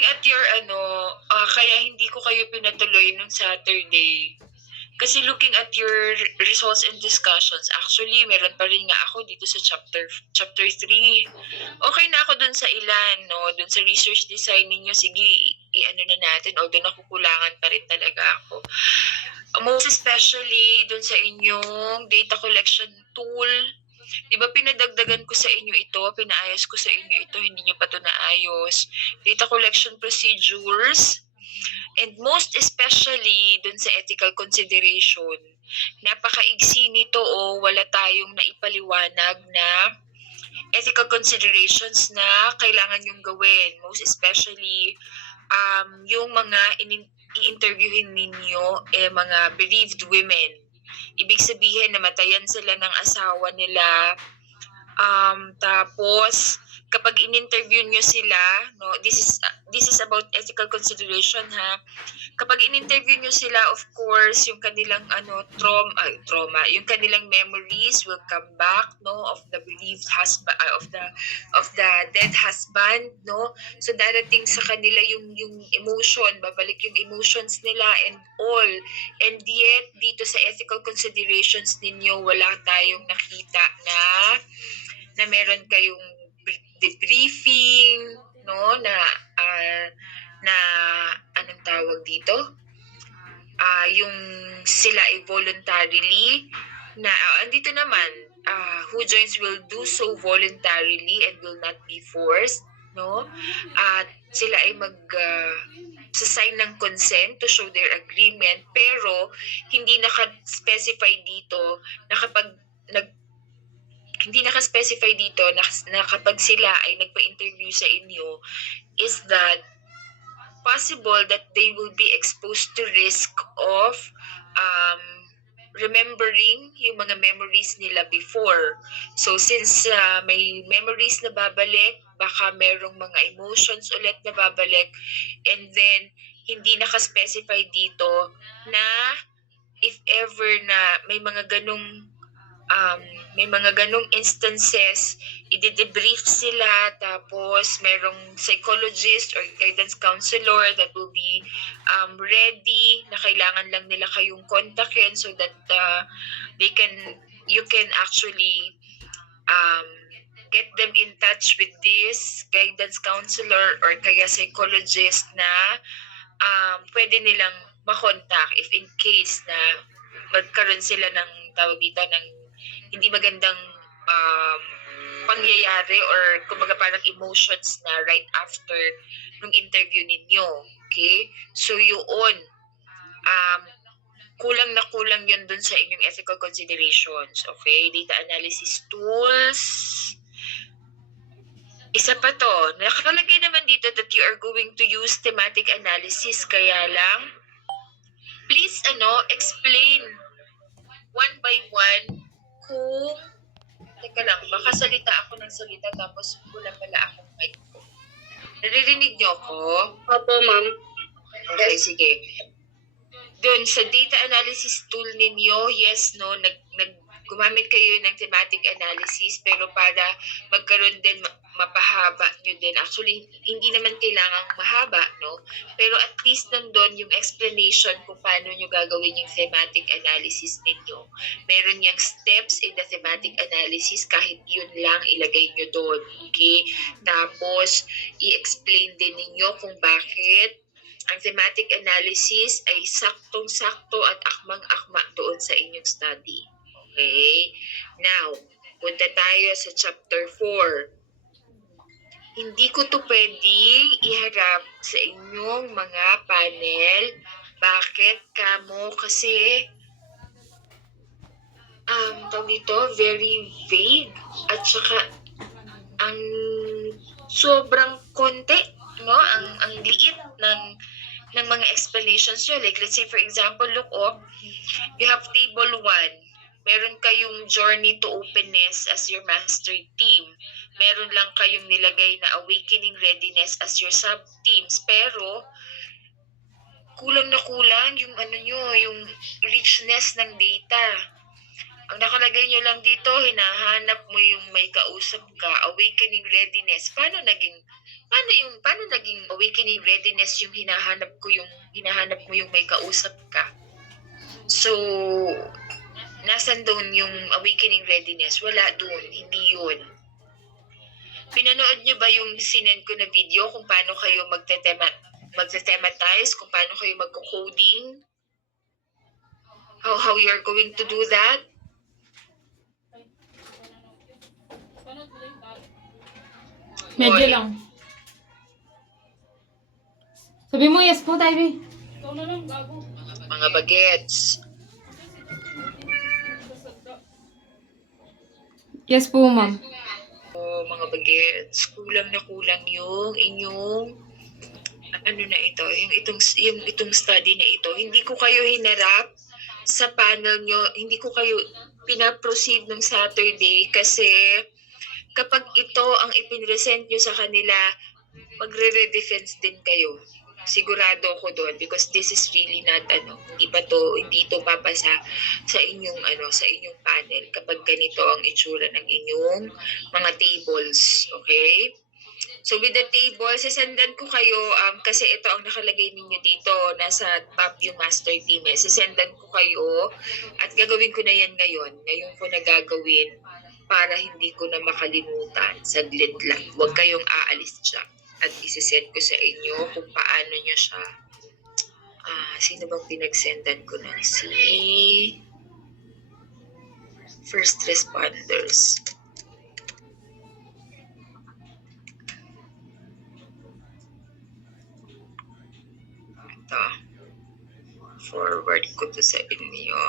looking at your kaya hindi ko kayo pinatuloy nung Saturday. Kasi looking at your results and discussions, actually, meron pa rin nga ako dito sa chapter 3. Okay na ako dun sa ilan, no? Dun sa research design ninyo, sige, i-ano na natin, although nakukulangan pa rin talaga ako. Most especially dun sa inyong data collection tool. Di ba pinadagdagan ko sa inyo ito, pinaayos ko sa inyo ito, hindi nyo pa ito naayos. Data collection procedures, and most especially dun sa ethical consideration. Napakaigsi nito wala tayong naipaliwanag na ethical considerations na kailangan yung gawin. Most especially, yung mga i-interviewin ninyo mga bereaved women. Ibig sabihin, namatayan sila ng asawa nila. Tapos, kapag in-interview nyo sila, no, this is about ethical consideration, ha. Kapag in-interview nyo sila, of course, yung kanilang trauma, yung kanilang memories will come back, no, of the bereaved husband, of the dead husband, no. So darating sa kanila yung emotion, babalik yung emotions nila and all. And yet dito sa ethical considerations ninyo, wala tayong nakita na meron kayong debriefing, no, na anong tawag dito? Yung sila ay voluntarily na andito naman, who joins will do so voluntarily and will not be forced, no? At sila ay sa-sign ng consent to show their agreement, pero hindi naka-specify dito na kapag hindi naka-specify dito na kapag sila ay nagpa-interview sa inyo is that possible that they will be exposed to risk of remembering yung mga memories nila before. So since may memories na babalik, baka merong mga emotions ulit na babalik, and then hindi naka-specify dito na if ever na may mga ganong instances, i-debrief sila, tapos merong psychologist or guidance counselor that will be ready, na kailangan lang nila kayong kontakin so that you can actually get them in touch with this guidance counselor or kaya psychologist na pwede nilang makontak if in case na magkaroon sila ng tawag dito ng hindi magandang pangyayari or kumbaga parang emotions na right after nung interview ninyo. Okay? So yun, kulang na kulang yun dun sa inyong ethical considerations. Okay? Data analysis tools. Isa pa to, nakalagay naman dito that you are going to use thematic analysis, kaya lang, please explain one by one kung, teka lang, baka salita ako ng salita tapos wala pala akong mic ko. Naririnig niyo ako? Opo, ma'am. Okay, sige. Doon sa data analysis tool ninyo, yes, no, gumamit kayo ng thematic analysis, pero para magkaroon din, mapahaba nyo din. Actually, hindi naman kailangang mahaba, no? Pero at least nandun yung explanation kung paano nyo gagawin yung thematic analysis ninyo. Meron yung steps in the thematic analysis, kahit yun lang ilagay nyo doon. Okay? Tapos, i-explain din ninyo kung bakit ang thematic analysis ay saktong-sakto at akmang-akma doon sa inyong study. Okay? Now, punta tayo sa chapter 4. Hindi ko to pwedeng iharap sa inyong mga panel. Bakit kamo? Kasi very vague at saka ang sobrang konti, no? Ang liit ng mga explanations nyo. Like, let's say, for example, look up, you have table 1. Meron kayong journey to openness as your master team. Meron lang kayong nilagay na awakening readiness as your sub-teams. Pero, kulang na kulang yung yung richness ng data. Ang nakalagay nyo lang dito, hinahanap mo yung may kausap ka, awakening readiness. Paano naging paano naging awakening readiness yung hinahanap mo yung may kausap ka? So, nasan doon yung awakening readiness? Wala doon, hindi yun. Pinanood niyo ba yung sinend ko na video kung paano kayo magte-thematize, kung paano kayo magko-coding? How you're going to do that? Medyo Hoy. lang. Sabi mo, yes po, Tybee. Mga bagets. Yes po, ma'am. Mga bagets, kulang na kulang yung inyong ano na ito, yung itong study na ito. Hindi ko kayo hinarap sa panel nyo, hindi ko kayo pinaproceed nung Saturday kasi kapag ito ang ipinresent nyo sa kanila, magre-redefense din kayo. Sigurado ako doon because this is really not hindi to papasa sa inyong panel kapag ganito ang itsura ng inyong mga tables, okay? So with the table, sasendan ko kayo kasi ito ang nakalagay ninyo dito, nasa top yung master team eh. Sasendan ko kayo at gagawin ko na yan ngayon. Ngayon ko na gagawin para hindi ko na makalimutan. Saglit lang. Huwag kayong aalis dyan. At isisend ko sa inyo kung paano nyo siya. Sino bang pinagsendan ko na? Si first responders. Ito. Forward ko to sa inyo.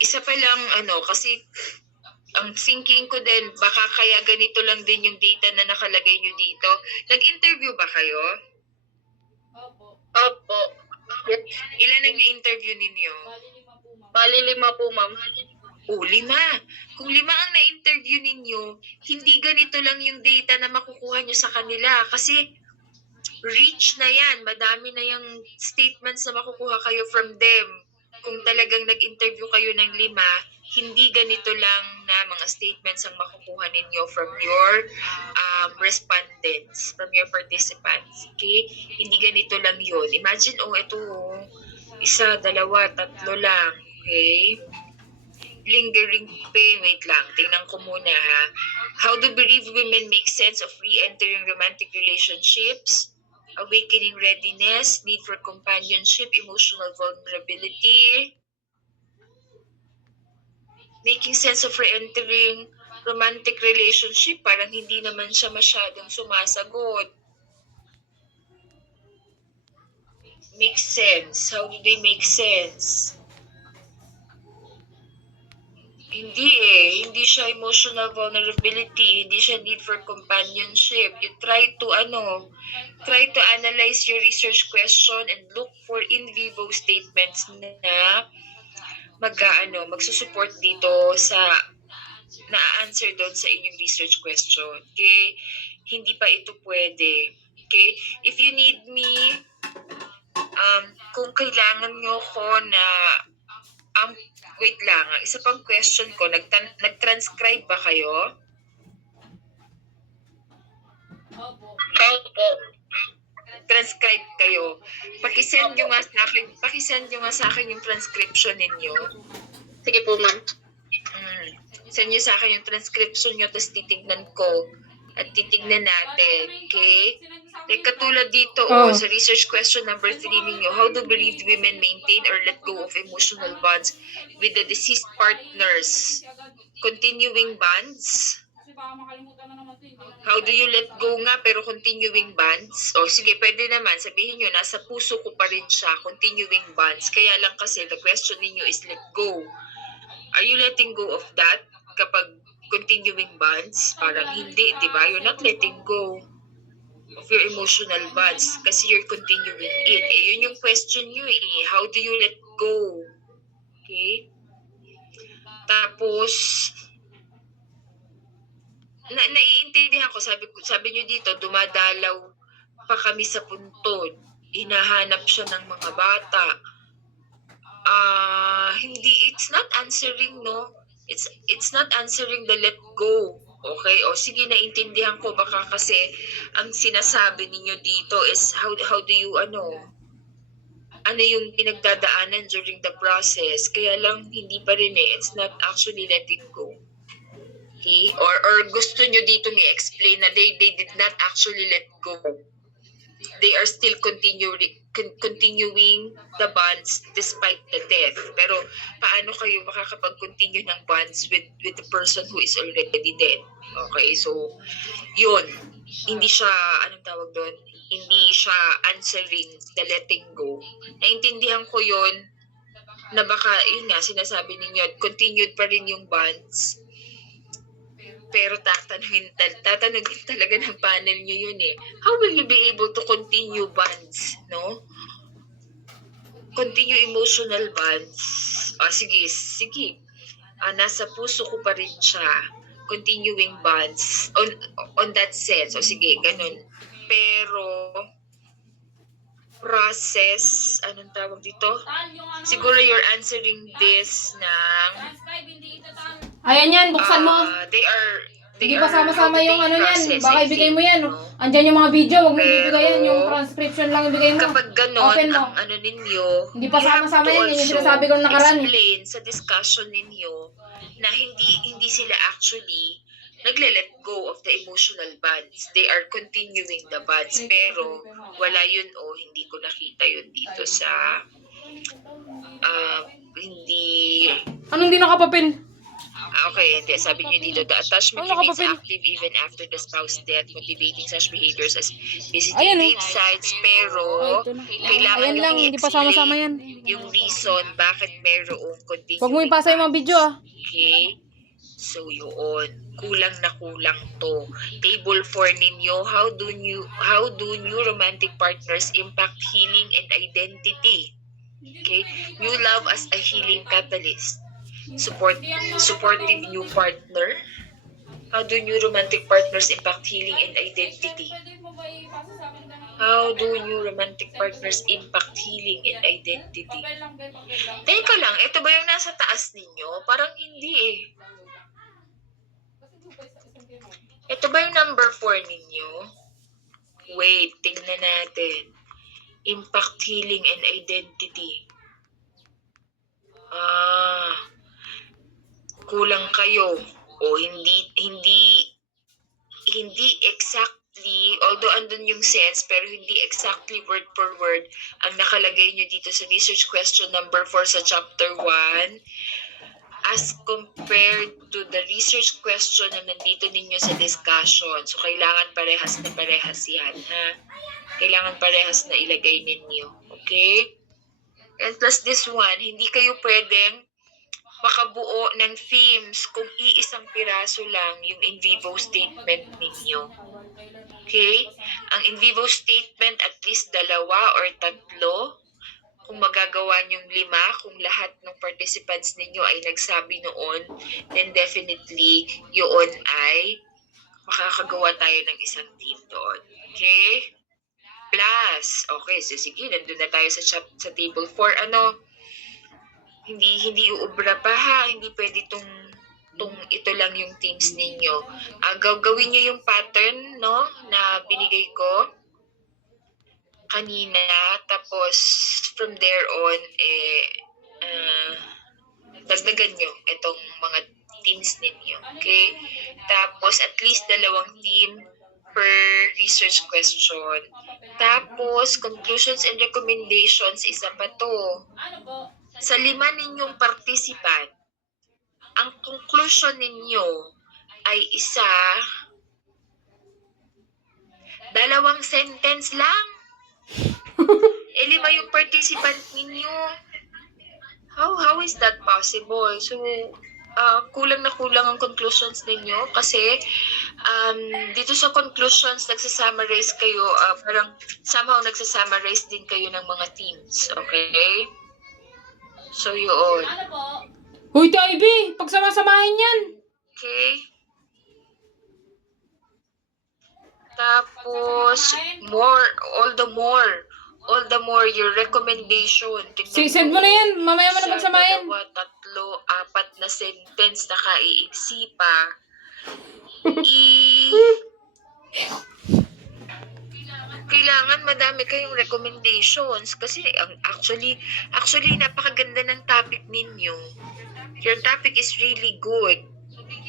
Isa pa lang kasi ang thinking ko din, baka kaya ganito lang din yung data na nakalagay nyo dito. Nag-interview ba kayo? Opo. Ilan ang interview ninyo? Bali 5 po, ma'am. 5. Kung 5 ang na-interview ninyo, hindi ganito lang yung data na makukuha nyo sa kanila. Kasi rich na yan. Madami na yung statements na makukuha kayo from them. Kung talagang nag-interview kayo ng 5, hindi ganito lang na mga statements ang makukuha ninyo from your respondents, from your participants. Okay? Hindi ganito lang yun. Imagine, ito, 1, 2, 3 lang. Okay? Lingering pain. Wait lang, tingnan ko muna ha. How do bereaved women make sense of re-entering romantic relationships? Awakening readiness, need for companionship, emotional vulnerability. Making sense of re-entering romantic relationship, parang hindi naman siya masyadong sumasagot. Make sense. How do they make sense? Hindi siya emotional vulnerability, hindi siya need for companionship. You try to analyze your research question and look for in vivo statements na magsusupport dito sa na-answer doon sa inyong research question. Okay? Hindi pa ito pwede. Okay? If you need me, kung kailangan nyo ko na wait lang, isa pang question ko, nag-transcribe ba kayo? Opo. Transcribe kayo. Pakisend nyo nga sa akin yung transcription ninyo. Sige po, ma'am. Send nyo sa akin yung transcription nyo, tapos titignan ko. At titignan natin, okay? Katulad dito, sa research question number 3 ninyo, how do bereaved women maintain or let go of emotional bonds with the deceased partners? Continuing bonds? How do you let go nga pero continuing bonds? Sige, pwede naman. Sabihin nyo, nasa puso ko pa rin siya, continuing bonds. Kaya lang kasi the question ninyo is let go. Are you letting go of that kapag continuing bonds? Parang hindi, di ba? You're not letting go of your emotional bonds kasi you're continuing it. Yun yung question nyo eh. How do you let go? Okay? Tapos, naiintindihan ko, sabi nyo dito, dumadalaw pa kami sa puntod. Hinahanap siya ng mga bata. hindi, it's not answering, no? It's not answering the let go. Okay? O sige, naintindihan ko baka kasi ang sinasabi ninyo dito is how do you ano yung pinagdadaanan during the process. Kaya lang hindi pa rin eh. It's not actually letting go. Okay? Or gusto nyo dito i-explain na they did not actually let go. They are still continuing the bonds despite the death. Pero paano kayo makakapag-continue ng bonds with the person who is already dead? Okay, so yun. Hindi siya, anong tawag doon? Hindi siya answering the letting go. Naintindihan ko yun na baka, yun nga, sinasabi ninyo, continued pa rin yung bonds. Pero tatanungin talaga ng panel nyo yun eh. How will you be able to continue bonds, no? Continue emotional bonds. Sige. Nasa puso ko pa rin siya. Continuing bonds. On that sense. Sige, ganun. Pero, process, anong tawag dito? Siguro you're answering this ng Ayan yan, buksan mo. They Hindi pa sama-sama yung ano yan. Baka ibigay mo yan. no? Andyan yung mga video, huwag mo Pero, ibigay yan. Yung transcription lang ibigay mo. Kapag ganon, Open mo. ang ano ninyo, Hindi pa you have sama-sama to yan. Yan yung also sinasabi ko nung nakaraan eh. explain sa discussion ninyo na hindi sila actually nagle-let go of the emotional bonds. They are continuing the bonds. Pero wala yun hindi ko nakita yun dito sa hindi Anong di nakapapil? okay, hindi. Sabi niyo dito, the attachment Ano remains nakapapil? active even after the spouse death, motivating such behaviors as visiting Ayan, grave sites, pero kailangan Ayan lang, hindi pa sama-sama yan. yung reason bakit merong continuing Huwag mo ipasa yung mga video ah. Okay? So, yun. Kulang na kulang to. Table 4 ninyo, how do new romantic partners impact healing and identity? Okay? New love as a healing catalyst. Supportive new partner. How do new romantic partners impact healing and identity? How do new romantic partners impact healing and identity? Teka lang, ito ba yung nasa taas ninyo? Parang hindi eh. Ito ba yung number 4 ninyo? Wait, tingnan natin. Impact healing and identity. Kulang kayo. O hindi exactly, although andun yung sense, pero hindi exactly word for word ang nakalagay nyo dito sa research question number 4 sa chapter 1 as compared to the research question na nandito ninyo sa discussion. So, kailangan parehas na parehas yan, ha? Kailangan parehas na ilagay ninyo. Okay? And plus this one, hindi kayo pwedeng makabuo ng themes kung iisang piraso lang yung in vivo statement ninyo. Okay? Ang in vivo statement, at least 2 or 3. Kung magagawa niyong 5, kung lahat ng participants ninyo ay nagsabi noon, then definitely yun ay makakagawa tayo ng isang team doon. Okay? Plus, okay, so sige, nandun na tayo sa table 4. Hindi uubra pa ha, hindi pwede ito lang yung teams ninyo. Gawin nyo yung pattern, no, na binigay ko kanina, tapos from there on, dagdagan nyo itong mga teams ninyo, okay? Tapos at least 2 team per research question. Tapos, conclusions and recommendations, isa pa to. Sa 5 ninyong participant, ang conclusion ninyo ay 2 sentence lang. 5 yung participant ninyo. How is that possible? So, kulang na kulang ang conclusions ninyo kasi dito sa conclusions, nagsasummarize kayo, parang somehow nagsasummarize din kayo ng mga teams. Okay? So, yun. Uy, Ivy, pagsama-samahin yan. Okay? Tapos, all the more, all the more your recommendation. Tingnan Send mo na yan. Mamaya mo na Isa, pagsamahin. dalawa, tatlo, apat na sentence na kaiiksi pa. Kailangan madami kayong recommendations kasi actually napakaganda ng topic ninyo. Your topic is really good.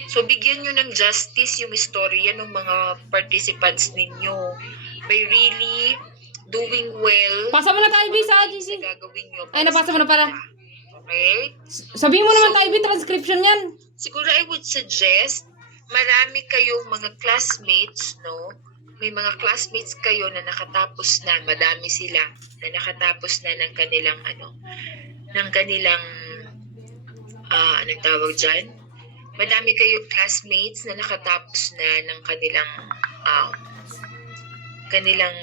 So bigyan nyo ng justice yung istorya ng mga participants ninyo by really doing well. Pasa mo na tayo, B, sa sa GC. gagawin nyo. Ay, napasa mo na pala. Okay? Sabihin mo naman tayo, B, transcription yan. Siguro I would suggest marami kayong mga classmates, no? May mga classmates kayo na nakatapos na, madami sila na nakatapos na ng kanilang anong tawag dyan? Madami kayong classmates na nakatapos na ng kanilang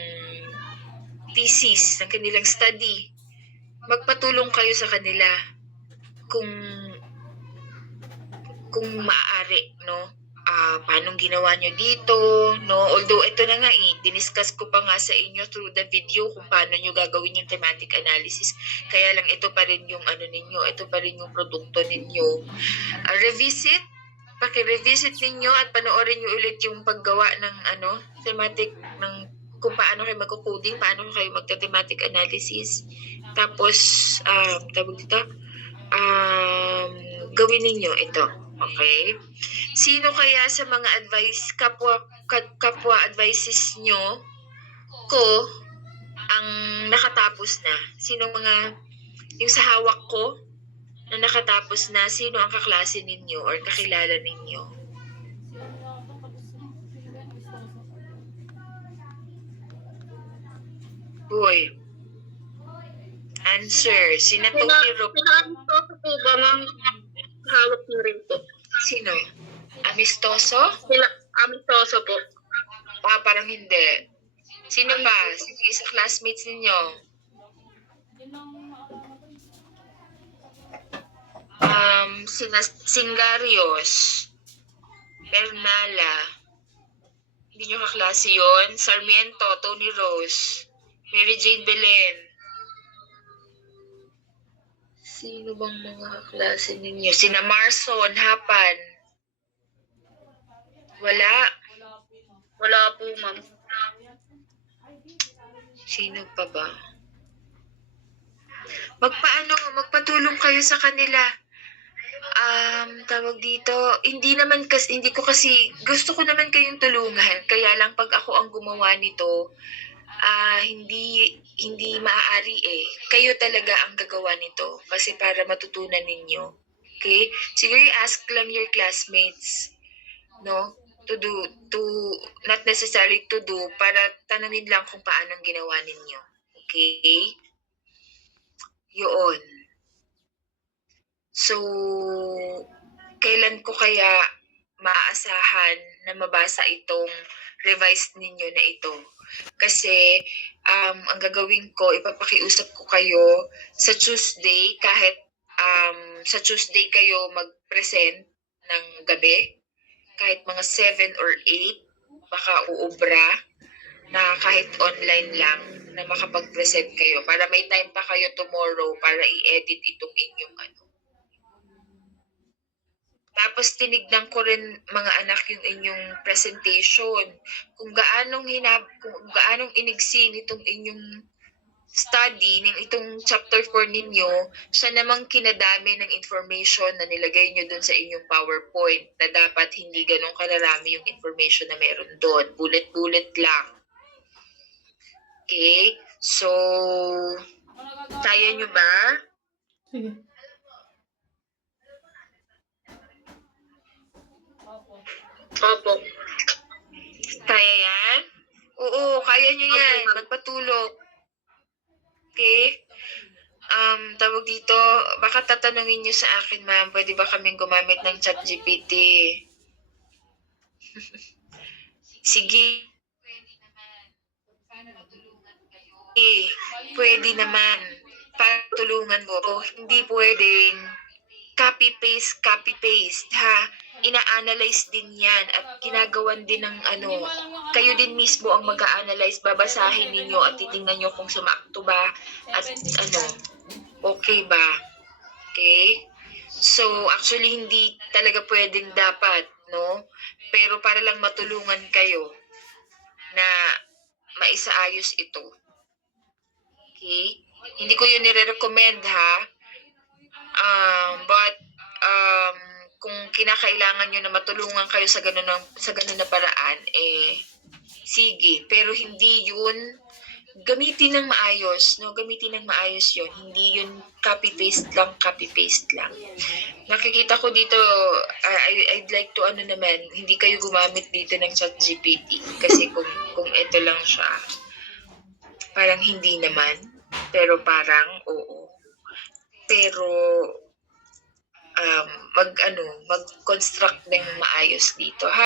thesis, ng kanilang study. Magpatulong kayo sa kanila kung maaari, no? Paanong ginawa nyo dito, no? Although ito na nga diniscuss ko pa nga sa inyo through the video kung paano nyo gagawin yung thematic analysis. Kaya lang ito pa rin yung ito pa rin yung produkto ninyo. Paki-revisit ninyo at panoorin nyo ulit yung paggawa ng thematic ng kung paano kayo magko-coding, paano kayo magta-thematic analysis. Tapos gawin ninyo ito. Okay? Sino kaya sa mga kapwa advices nyo ko ang nakatapos na? Sino yung sa hawak ko na nakatapos na, sino ang kaklase ninyo or kakilala ninyo? Boy. Answer. Sina Tony Rock. Pinaka-amistoso po ba, ma'am? Hawak niyo rin po. Sino? Amistoso? Amistoso po. Parang hindi. Sino pa? Sino sa classmates ninyo? Singarios. Bernala. Hindi nyo kaklase yun? Sarmiento, Tony Rose. Mary Jane Belen. Sino bang mga kaklase ninyo? Sina Marson, Hapan. Wala. Wala po, ma'am. Sino pa ba? Magpatulong kayo sa kanila. Tawag dito, hindi ko kasi, gusto ko naman kayong tulungan. Kaya lang pag ako ang gumawa nito, hindi maaari eh. Kayo talaga ang gagawa nito kasi para matutunan ninyo. Okay? Siguro ask lang your classmates, no? Not necessarily to do, para tanungin lang kung paano ang ginawa ninyo. Okay? Yun. So, kailan ko kaya maaasahan na mabasa itong revised ninyo na ito? Kasi, ang gagawin ko, ipapakiusap ko kayo sa Tuesday, kahit sa Tuesday kayo mag-present ng gabi, kahit mga 7 or 8, baka uubra, na kahit online lang, na makapag-present kayo, para may time pa kayo tomorrow para i-edit itong inyong Tapos tinignan ko rin mga anak yung inyong presentation. Kung gaanong inigsi nitong inyong study, ng itong chapter 4 ninyo, siya namang kinadami ng information na nilagay nyo dun sa inyong PowerPoint na dapat hindi ganun kalarami yung information na meron doon. Bullet-bullet lang. Okay? So, kaya nyo ba? Sige. Opo. Kaya yan? Oo, kaya nyo yan. Magpatulog. Okay? Tawag dito, baka tatanungin nyo sa akin, ma'am, pwede ba kaming gumamit ng ChatGPT? Sige. Pwede naman. Patulungan mo. Hindi pwedeng copy-paste, ha? ina-analyze din yan at ginagawan din ng kayo din mismo ang mag-a-analyze, babasahin ninyo at titingnan nyo kung sumakto ba at okay ba. Okay? So, actually, hindi talaga pwedeng dapat, no? Pero para lang matulungan kayo na maisaayos ito. Okay? Hindi ko yun nire-recommend, ha? But, kung kinakailangan nyo na matulungan kayo sa ganun na paraan, sige. Pero hindi yun, gamitin ng maayos, no? Gamitin ng maayos yun. Hindi yun copy-paste lang. Nakikita ko dito, I'd like to hindi kayo gumamit dito ng ChatGPT. Kasi kung ito lang siya, parang hindi naman. Pero parang oo. Pero, mag-construct ng maayos dito, ha?